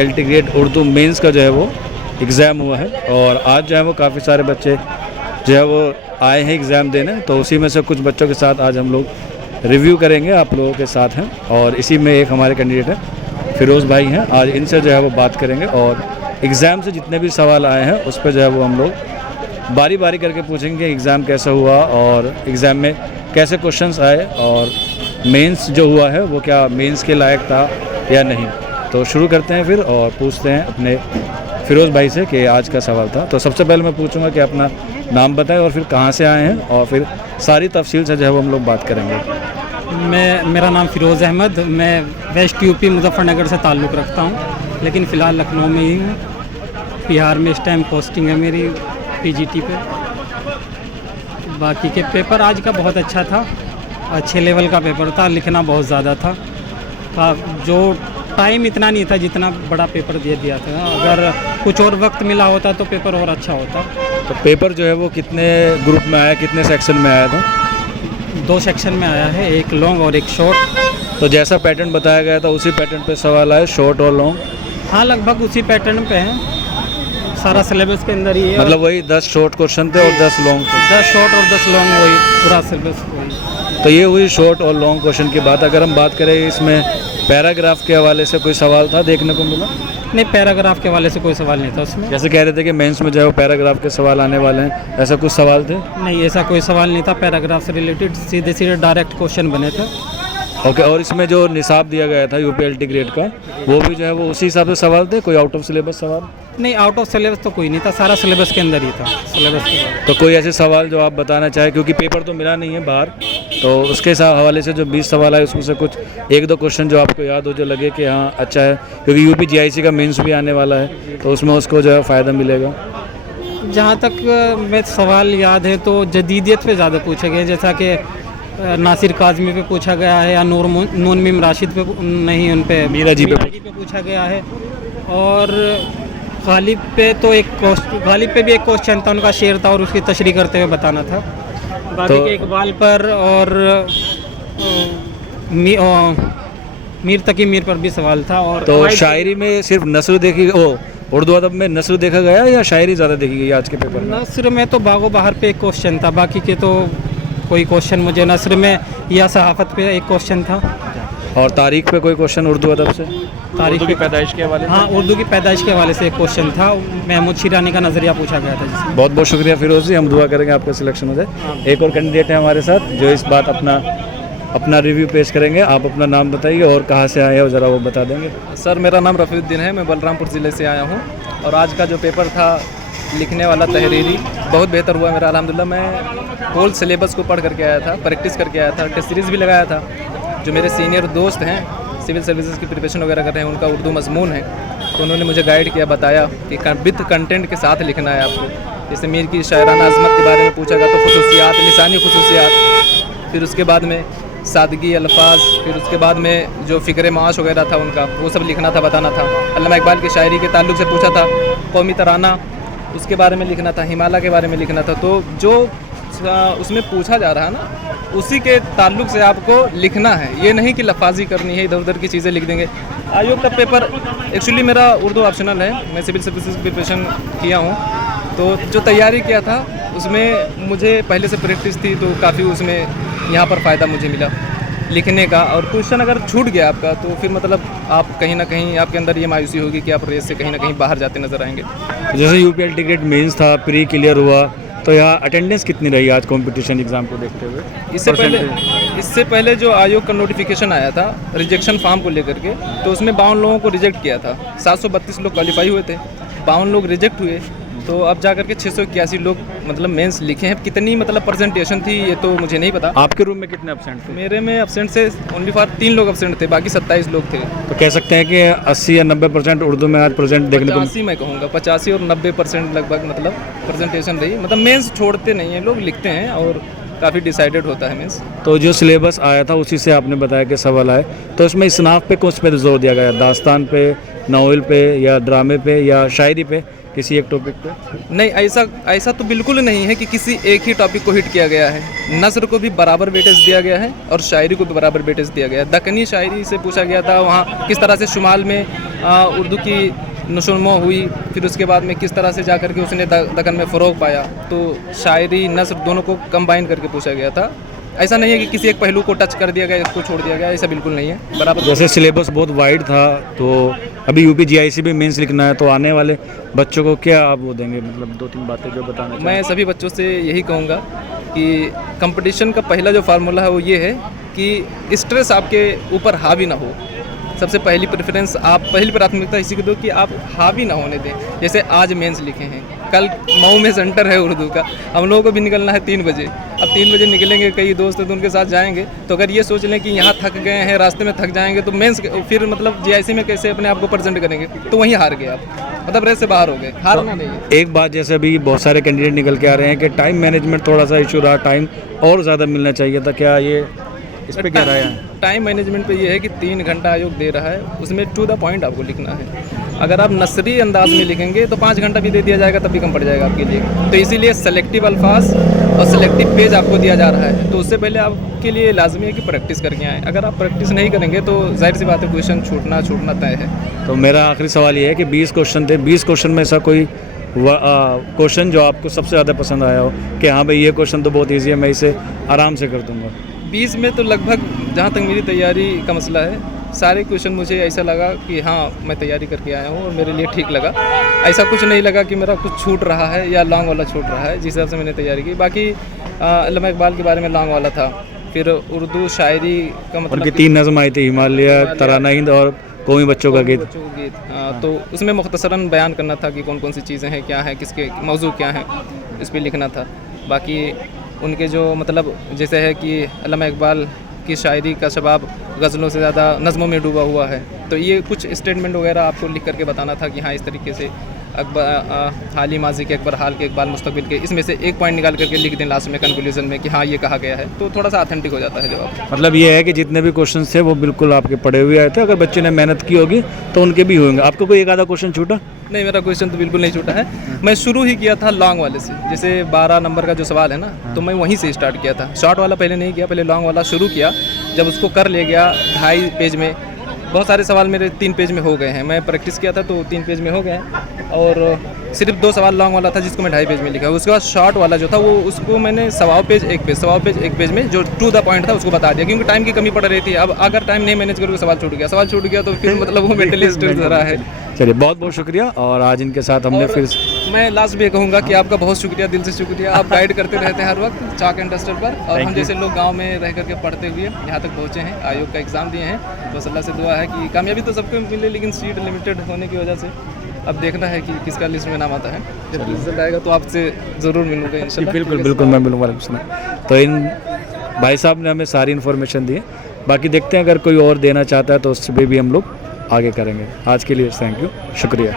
LT grade Urdu mains का जो है वो एग्ज़ाम हुआ है और आज जो है वो काफ़ी सारे बच्चे जो है वो आए हैं एग्ज़ाम देने। तो उसी में से कुछ बच्चों के साथ आज हम लोग रिव्यू करेंगे, आप लोगों के साथ हैं। और इसी में एक हमारे कैंडिडेट हैं फिरोज़ भाई हैं, आज इनसे जो है वो बात करेंगे और एग्ज़ाम से जितने भी सवाल आए हैं उस पर जो है वो हम लोग बारी बारी करके पूछेंगे एग्ज़ाम कैसा हुआ और एग्ज़ाम में कैसे क्वेश्चंस आए और मेंस जो हुआ है वो क्या मेंस के लायक था या नहीं। तो शुरू करते हैं फिर और पूछते हैं अपने फिरोज़ भाई से कि आज का सवाल था। तो सबसे पहले मैं पूछूंगा कि अपना नाम बताएं और फिर कहाँ से आए हैं और फिर सारी तफसील से जो है वो हम लोग बात करेंगे। मेरा नाम फ़िरोज़ अहमद, मैं वेस्ट यूपी मुजफ्फरनगर से ताल्लुक़ रखता हूँ, लेकिन फ़िलहाल लखनऊ में ही हूँ। बिहार में इस टाइम पोस्टिंग है मेरी पीजीटी पे। बाकी के पेपर आज का बहुत अच्छा था, अच्छे लेवल का पेपर था, लिखना बहुत ज़्यादा था। जो टाइम इतना नहीं था जितना बड़ा पेपर दे दिया था, अगर कुछ और वक्त मिला होता तो पेपर और अच्छा होता। तो पेपर जो है वो कितने ग्रुप में आया, कितने सेक्शन में आया था? 2 सेक्शन में आया है, एक लॉन्ग और एक शॉर्ट। तो जैसा पैटर्न बताया गया था उसी पैटर्न पे सवाल आए, शॉर्ट और लॉन्ग? हाँ, लगभग उसी पैटर्न पे है, सारा सिलेबस के अंदर ही है। मतलब वही 10 शॉर्ट क्वेश्चन थे और 10 लॉन्ग थे? 10 शॉर्ट और 10 लॉन्ग, वही पूरा सिलेबस वही। तो ये हुई शॉर्ट और लॉन्ग क्वेश्चन की बात। अगर हम बात करें इसमें पैराग्राफ के हवाले से कोई सवाल था देखने को मिला? नहीं, पैराग्राफ के हवाले से कोई सवाल नहीं था उसमें। जैसे कह रहे थे कि मेंस में जो है वो पैराग्राफ के सवाल आने वाले हैं, ऐसा कुछ सवाल थे? नहीं, ऐसा कोई सवाल नहीं था। पैराग्राफ से रिलेटेड सीधे सीधे डायरेक्ट क्वेश्चन बने थे। ओके। और इसमें जो निसाब दिया गया था यूपीएलटी ग्रेड का, वो भी जो है वो उसी हिसाब से सवाल थे? कोई आउट ऑफ सिलेबस सवाल? नहीं, आउट ऑफ सिलेबस तो कोई नहीं था, सारा सिलेबस के अंदर ही था, सिलेबस के बाद। तो कोई ऐसे सवाल जो आप बताना चाहें, क्योंकि पेपर तो मिला नहीं है बाहर, तो उसके हवाले से जो 20 सवाल आए उसमें से कुछ 1-2 क्वेश्चन जो आपको याद हो, जो लगे कि हाँ अच्छा है, क्योंकि यूपी जीआईसी का मेंस भी आने वाला है तो उसमें उसको जो है फ़ायदा मिलेगा। जहाँ तक मैं सवाल याद है तो जदीदियत पे ज़्यादा पूछे गए, जैसा कि नासिर काज़मी पे पूछा गया है या नून मीम राशिद पे नहीं, उन पे मीरा जी पे पूछा गया है। और गालिब पे तो गालिब पे भी एक क्वेश्चन था, उनका शेर था और उसकी तशरीह करते हुए बताना था। बाकी के इकबाल पर और मीर तकी मीर पर भी सवाल था। और तो शायरी में सिर्फ नस्र देखी, उर्दू अदब में नस्र देखा गया या शायरी ज़्यादा देखी गई आज के पेपर में? नस्र में तो बागो बहार पे एक क्वेश्चन था, बाकी के तो कोई क्वेश्चन मुझे नस्र में या सहाफ़त पे एक क्वेश्चन था। और तारीख पे कोई क्वेश्चन उर्दू अदब से? तारीख की पैदाइश के हवाले? हाँ, उर्दू की पैदाइश के हवाले से एक क्वेश्चन था, महमूद शिरानी का नज़रिया पूछा गया था जिसमें। बहुत बहुत शुक्रिया फिरोज़ जी, हम दुआ करेंगे आपका सिलेक्शन हो जाए। एक और कैंडिडेट है हमारे साथ जो इस बात अपना रिव्यू पेश करेंगे। आप अपना नाम बताइए और कहाँ से आए हो, ज़रा वो बता देंगे। सर, मेरा नाम रफ़ीउद्दीन है, मैं बलरामपुर ज़िले से आया हूँ। और आज का जो पेपर था लिखने वाला तहरीरी, बहुत बेहतर हुआ मेरा अल्हम्दुलिल्लाह। मैं होल सिलेबस को पढ़ करके आया था, प्रैक्टिस करके आया था, टेस्ट सीरीज़ भी लगाया था। जो मेरे सीनियर दोस्त हैं, सिविल सर्विसेज की प्रिपरेशन वगैरह कर रहे हैं, उनका उर्दू मजमून है, तो उन्होंने मुझे गाइड किया, बताया कि विद कंटेंट के साथ लिखना है आपको। जैसे मीर की शायराना अज़मत के बारे में पूछा गया तो खुसूसियात, लिसानी खुसूसियात, फिर उसके बाद में सादगी अल्फाज, फिर उसके बाद में जो फ़िक्र माश वगैरह था उनका, वो सब लिखना था, बताना था। अल्लामा इकबाल की शायरी के ताल्लुक़ से पूछा था, कौमी तराना उसके बारे में लिखना था, हिमालय के बारे में लिखना था। तो जो उसमें पूछा जा रहा है ना, उसी के ताल्लुक़ से आपको लिखना है, ये नहीं कि लफाजी करनी है, इधर उधर की चीज़ें लिख देंगे। आयोग का पेपर एक्चुअली मेरा उर्दू ऑप्शनल है, मैं सिविल सर्विसेज की प्रिपरेशन किया हूँ, तो जो तैयारी किया था उसमें मुझे पहले से प्रैक्टिस थी, तो काफ़ी उसमें यहाँ पर फ़ायदा मुझे मिला लिखने का। और क्वेश्चन अगर छूट गया आपका तो फिर मतलब आप कहीं ना कहीं आपके अंदर ये मायूसी होगी कि आप रेस से कहीं ना कहीं बाहर जाते नज़र आएंगे। जैसे यूपीएलटी ग्रेड मेंस था, प्री क्लियर हुआ, तो यहाँ अटेंडेंस कितनी रही आज कंपटीशन एग्ज़ाम को देखते हुए? इससे पहले जो आयोग का नोटिफिकेशन आया था रिजेक्शन फॉर्म को लेकर के, तो उसमें 52 लोगों को रिजेक्ट किया था। 732 लोग क्वालिफाई हुए थे, 52 लोग रिजेक्ट हुए। तो अब जाकर के 681 लोग मतलब मेंस लिखे हैं। कितनी मतलब परसेंटेशन थी ये तो मुझे नहीं पता। आपके रूम में कितने एब्सेंट थे? मेरे में एब्सेंट से ओनली फॉर 3 लोग एब्सेंट थे, बाकी 27 लोग थे। तो कह सकते हैं कि 80 या 90% उर्दू में आज प्रेजेंट देखने को? 85 मैं कहूँगा, 85 और 90% लगभग मतलब प्रेजेंटेशन रही। मतलब मेंस छोड़ते नहीं हैं, लोग लिखते हैं और काफ़ी डिसाइडेड होता है मेंस। तो जो सिलेबस आया था उसी से आपने बताया कि सवाल आए, तो इसमें इसनाफ पे कुछ पे जोर दिया गया, दास्तान पे, नावल पे या ड्रामे पे या शायरी पे, किसी एक टॉपिक पे? नहीं, ऐसा ऐसा तो बिल्कुल नहीं है कि किसी एक ही टॉपिक को हिट किया गया है। नस्र को भी बराबर वेटेज दिया गया है और शायरी को भी बराबर वेटेज दिया गया है। दक्कनी शायरी से पूछा गया था वहाँ किस तरह से शुमाल में उर्दू की नशोनुमा हुई, फिर उसके बाद में किस तरह से जा करके उसने दक्कन में फ़रोग पाया। तो शायरी नस्र दोनों को कंबाइन करके पूछा गया था। ऐसा नहीं है कि किसी एक पहलू को टच कर दिया गया, इसको छोड़ दिया गया, ऐसा बिल्कुल नहीं है। बराबर जैसे सिलेबस बहुत वाइड था, तो अभी यूपी जीआईसी भी मेंस लिखना है, तो आने वाले बच्चों को क्या आप वो देंगे, मतलब 2-3 बातें जो बताना चाहिए? मैं सभी बच्चों से यही कहूँगा कि कंपटीशन का पहला जो फार्मूला है वो ये है कि स्ट्रेस आपके ऊपर हावी ना हो। सबसे पहली प्रेफरेंस, आप पहली प्राथमिकता इसी को दो कि आप हावी ना होने दें। जैसे आज मेंस लिखे हैं, कल मऊ में सेंटर है उर्दू का, हम लोगों को भी निकलना है 3 बजे। अब 3 बजे निकलेंगे, कई दोस्त हैं तो उनके साथ जाएंगे, तो अगर ये सोच लें कि यहाँ थक गए हैं, रास्ते में थक जाएंगे, तो मेंस फिर मतलब जीआईसी में कैसे अपने आप को प्रेजेंट करेंगे, तो वहीं हार गए आप, मतलब रेस से बाहर हो गए। हारना नहीं है। एक बात, जैसे अभी बहुत सारे कैंडिडेट निकल के आ रहे हैं कि टाइम मैनेजमेंट थोड़ा सा इशू रहा, टाइम और ज़्यादा मिलना चाहिए था, क्या ये इस पे क्या राय है? टाइम मैनेजमेंट पे ये है कि 3 घंटा आयोग दे रहा है, उसमें टू द पॉइंट आपको लिखना है। अगर आप नसरी अंदाज में लिखेंगे तो 5 घंटा भी दे दिया जाएगा, तब भी कम पड़ जाएगा आपके लिए। तो इसीलिए सेलेक्टिव अल्फाज और सेलेक्टिव पेज आपको दिया जा रहा है, तो उससे पहले आपके लिए लाजमी है कि प्रैक्टिस करके आएँ। अगर आप प्रैक्टिस नहीं करेंगे तो जाहिर सी बात है क्वेश्चन छूटना तय है। तो मेरा आखिरी सवाल ये है कि 20 क्वेश्चन थे, 20 क्वेश्चन में ऐसा कोई क्वेश्चन जो आपको सबसे ज़्यादा पसंद आया हो कि हाँ भाई ये क्वेश्चन तो बहुत ईजी है, मैं इसे आराम से कर दूँगा? 20 में तो लगभग, जहाँ तक मेरी तैयारी का मसला है, सारे क्वेश्चन मुझे ऐसा लगा कि हाँ मैं तैयारी करके आया हूँ और मेरे लिए ठीक लगा। ऐसा कुछ नहीं लगा कि मेरा कुछ छूट रहा है या लॉन्ग वाला छूट रहा है, जिस हिसाब से मैंने तैयारी की। बाकी अल्लामा इकबाल के बारे में लॉन्ग वाला था, फिर उर्दू शायरी का मतलब उनकी 3 नज़म आई थी, हिमालय, तराना हिंद और कौमी बच्चों का गीत। तो उसमें मुख्तसरन बयान करना था कि कौन कौन सी चीज़ें हैं, क्या है, किसके मौजू क्या है, इस पर लिखना था। बाकी उनके जो मतलब जैसे है कि अल्लामा इकबाल की शायरी का शबाब गज़लों से ज़्यादा नज़मों में डूबा हुआ है, तो ये कुछ स्टेटमेंट वगैरह आपको लिख करके बताना था कि हाँ इस तरीके से अकबर हाली माजी के, अकबर हाल के, इकबाल मुस्तकबिल के, इसमें से एक पॉइंट निकाल करके लिख दें लास्ट में कंक्लूजन में कि हाँ ये कहा गया है, तो थोड़ा सा ऑथेंटिक हो जाता है जवाब। मतलब ये है कि जितने भी क्वेश्चन थे वो बिल्कुल आपके पढ़े हुए आए थे, अगर बच्चे ने मेहनत की होगी तो उनके भी होंगे। आपको कोई एक आधा क्वेश्चन छूटा? नहीं, मेरा क्वेश्चन तो बिल्कुल नहीं छूटा है। मैं शुरू ही किया था लॉन्ग वाले से, जैसे 12 नंबर का जो सवाल है ना, तो मैं वहीं से स्टार्ट किया था। शॉर्ट वाला पहले नहीं किया, पहले लॉन्ग वाला शुरू किया। जब उसको कर ले गया 2.5 पेज में, बहुत सारे सवाल मेरे 3 पेज में हो गए हैं। मैं प्रैक्टिस किया था तो 3 पेज में हो गए हैं, और सिर्फ 2 सवाल लॉन्ग वाला था जिसको मैं 2.5 पेज में लिखा। उसके बाद शॉर्ट वाला जो था वो उसको मैंने 1.25 पेज 1 पेज में जो टू द पॉइंट था उसको बता दिया, क्योंकि टाइम की कमी पड़ रही थी। अब अगर टाइम नहीं मैनेज करोगे सवाल छूट गया तो फिर मतलब वो मेंटली स्ट्रेस रहा है। चलिए, बहुत बहुत शुक्रिया। और आज इनके साथ हमने फिर मैं लास्ट में कहूँगा कि आपका बहुत शुक्रिया, दिल से शुक्रिया। आप गाइड करते रहते हैं हर वक्त चाक एंड डस्टर पर, और हम जैसे लोग गांव में रह करके पढ़ते हुए यहाँ तक पहुँचे हैं, आयोग का एग्ज़ाम दिए हैं। बस अल्लाह से दुआ है कि कामयाबी तो सबको मिले, लेकिन सीट लिमिटेड होने की वजह से अब देखना है कि किसका लिस्ट में नाम आता है। जब रिजल्ट आएगा तो आपसे ज़रूर मिलूँगा इंशाल्लाह। बिल्कुल मैं मिलूँगा। तो इन भाई साहब ने हमें सारी इन्फॉर्मेशन दी है, बाकी देखते हैं अगर कोई और देना चाहता है तो उस पर भी हम लोग आगे करेंगे। आज के लिए थैंक यू, शुक्रिया।